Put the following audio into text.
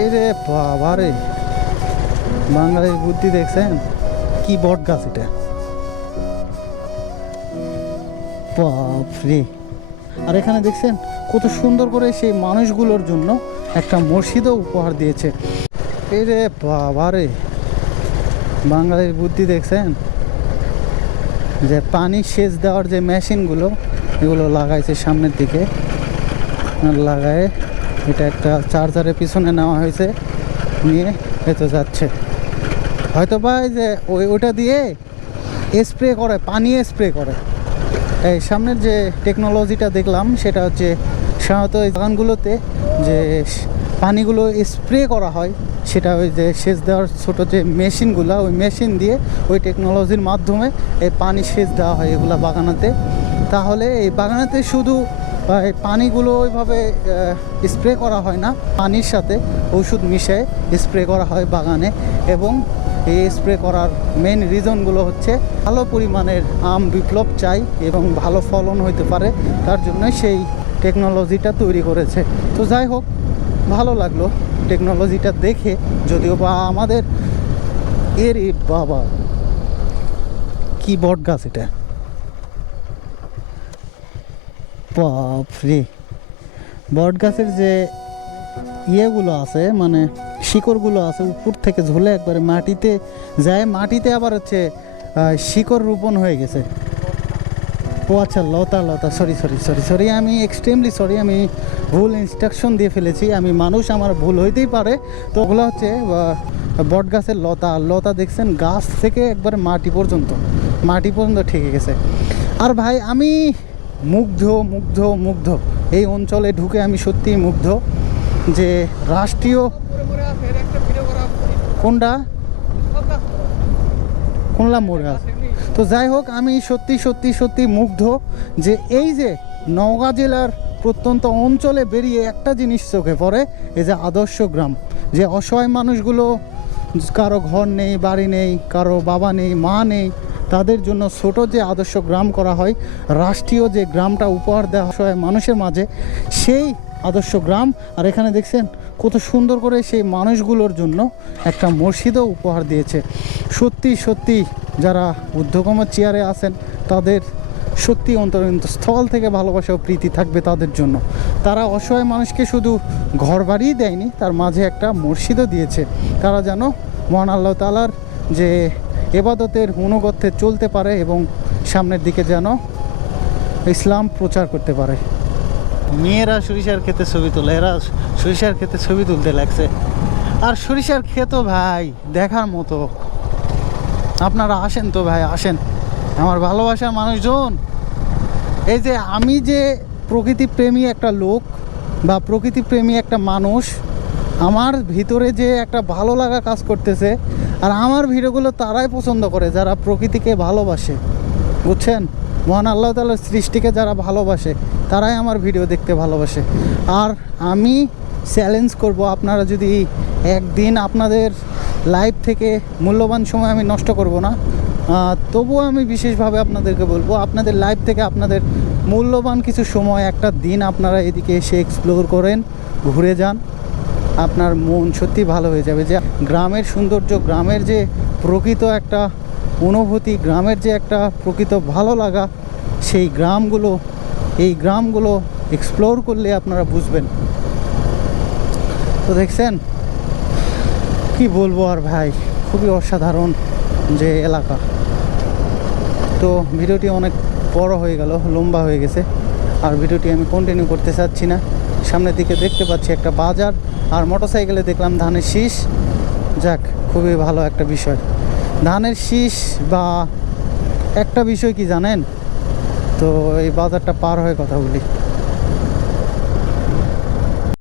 এই রে বাবা রে, বাঙালির বুদ্ধি দেখছেন? কি বট গাছ এটা, বাপরে। আর এখানে দেখছেন কত সুন্দর করে সেই মানুষগুলোর জন্য একটা মসজিদও উপহার দিয়েছে। এই রে বাবা রে, বাঙালির বুদ্ধি দেখছেন? যে পানি সেচ দেওয়ার যে মেশিনগুলো এগুলো লাগাইছে সামনের দিকে, লাগায় এটা একটা চার্জারের পিছনে নেওয়া হয়েছে, নিয়ে হয়তো যাচ্ছে, হয়তো বা যে ওইটা দিয়ে স্প্রে করে, পানি স্প্রে করে। এই সামনের যে টেকনোলজিটা দেখলাম সেটা হচ্ছে সাধারণত এই বাগানগুলোতে যে পানিগুলো স্প্রে করা হয়, সেটা ওই যে সেচ দেওয়ার ছোটো যে মেশিনগুলো, ওই মেশিন দিয়ে ওই টেকনোলজির মাধ্যমে এই পানি সেচ দেওয়া হয় এগুলো বাগানাতে। তাহলে এই বাগানাতে শুধু এই পানিগুলো ওইভাবে স্প্রে করা হয় না, পানির সাথে ওষুধ মিশিয়ে স্প্রে করা হয় বাগানে। এবং এই স্প্রে করার মেন রিজনগুলো হচ্ছে ভালো পরিমাণের আম বিপ্লব চাই এবং ভালো ফলন হইতে পারে, তার জন্য সেই টেকনোলজিটা তৈরি করেছে। তো যাই হোক, ভালো লাগলো টেকনোলজিটা দেখে, যদিও বা আমাদের এর বাবা কি বট গাছ এটা, বাপরে। বট গাছের যে ইয়েগুলো আছে, মানে শিকড়গুলো আছে, উপর থেকে ঝুলে একবারে মাটিতে যায়, মাটিতে আবার হচ্ছে শিকড় রোপণ হয়ে গেছে। ও আচ্ছা, লতা লতা, সরি, আমি এক্সট্রিমলি সরি, আমি ভুল ইনস্ট্রাকশন দিয়ে ফেলেছি। আমি মানুষ, আমার ভুল হইতেই পারে। তো ওগুলো হচ্ছে বট গাছের লতা। লতা দেখছেন গাছ থেকে একবারে মাটি পর্যন্ত ঠেকে গেছে। আর ভাই আমি মুগ্ধ এই অঞ্চলে ঢুকে আমি সত্যিই মুগ্ধ যে রাষ্ট্রীয় কোনলা মোড়ে আছে। তো যাই হোক, আমি সত্যি মুগ্ধ যে এই যে নওগাঁ জেলার প্রত্যন্ত অঞ্চলে বেরিয়ে একটা জিনিস চোখে পড়ে, এই যে আদর্শ গ্রাম, যে অসহায় মানুষগুলো, কারো ঘর নেই, বাড়ি নেই, কারো বাবা নেই, মা নেই, তাদের জন্য ছোট যে আদর্শ গ্রাম করা হয়, রাষ্ট্রীয় যে গ্রামটা উপহার দেওয়া হয় মানুষের মাঝে, সেই আদর্শ গ্রাম। আর এখানে দেখছেন কত সুন্দর করে সেই মানুষগুলোর জন্য একটা মসজিদও উপহার দিয়েছে। সত্যি যারা ঊর্ধ্বতম চেয়ারে আছেন তাদের সত্যি অন্তরস্থল থেকে ভালোবাসা ও প্রীতি থাকবে তাদের জন্য। তারা অসহায় মানুষকে শুধু ঘর বাড়িই দেয়নি, তার মাঝে একটা মসজিদও দিয়েছে। তারা যেন মহান আল্লাহ তাআলার যে ইবাদতের অনুগত্যে চলতে পারে এবং সামনের দিকে যেন ইসলাম প্রচার করতে পারে। মেয়েরা সরিষার ক্ষেতে ছবি তোলে, এরা সরিষার ক্ষেতে ছবি তুলতে লাগছে। আর সরিষার ক্ষেত ভাই দেখার মতো, আপনারা আসেন তো ভাই, আসেন আমার ভালোবাসার মানুষজন। এই যে আমি যে প্রকৃতিপ্রেমী একটা লোক বা প্রকৃতিপ্রেমী একটা মানুষ, আমার ভিতরে যে একটা ভালো লাগা কাজ করতেছে, আর আমার ভিডিওগুলো তারাই পছন্দ করে যারা প্রকৃতিকে ভালোবাসে, বুঝছেন? মহান আল্লাহ তাআলার সৃষ্টিকে যারা ভালোবাসে তারাই আমার ভিডিও দেখতে ভালোবাসে। আর আমি চ্যালেঞ্জ করব, আপনারা যদি একদিন আপনাদের লাইভ থেকে মূল্যবান সময় আমি নষ্ট করব না, তবুও আমি বিশেষভাবে আপনাদেরকে বলবো, আপনাদের লাইভ থেকে আপনাদের মূল্যবান কিছু সময় একটা দিন আপনারা এদিকে এসে এক্সপ্লোর করেন, ঘুরে যান, আপনার মন সত্যি ভালো হয়ে যাবে। যে গ্রামের সৌন্দর্য, গ্রামের যে প্রকৃত একটা অনুভূতি, গ্রামের যে একটা প্রকৃত ভালো লাগা, সেই এই গ্রামগুলো এক্সপ্লোর করলে আপনারা বুঝবেন। তো দেখছেন কি বলবো আর ভাই, খুবই অসাধারণ যে এলাকা। তো ভিডিওটি অনেক বড় হয়ে গেল, লম্বা হয়ে গেছে, আর ভিডিওটি আমি কন্টিনিউ করতে চাচ্ছি না। সামনের দিকে দেখতে পাচ্ছি একটা বাজার, আর মোটরসাইকেলে দেখলাম ধানের শীষ। যাক, খুবই ভালো একটা বিষয় ধানের শীষ। বা একটা বিষয় কি জানেন তো, এই বাজারটা পার হয়ে কথা বলি।